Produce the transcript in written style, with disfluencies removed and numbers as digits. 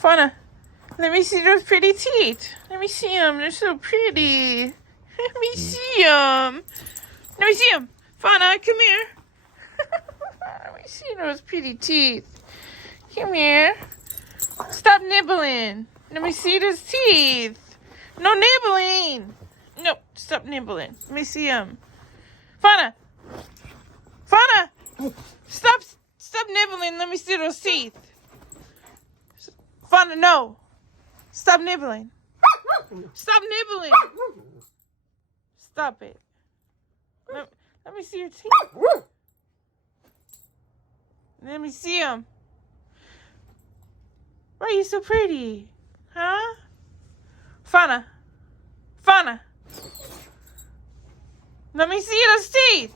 Fauna, let me see those pretty teeth. Let me see them. They're so pretty. Let me see them. Let me see them. Fauna, come here. Let me see those pretty teeth. Come here. Stop nibbling. Let me see those teeth. No nibbling. No, stop nibbling. Let me see them. Fauna. Fauna. Stop nibbling. Let me see those teeth. Fauna, no. Stop nibbling. Stop nibbling. Stop it. Let me see your teeth. Let me see them. Why are you so pretty? Huh? Fauna. Fauna. Let me see those teeth.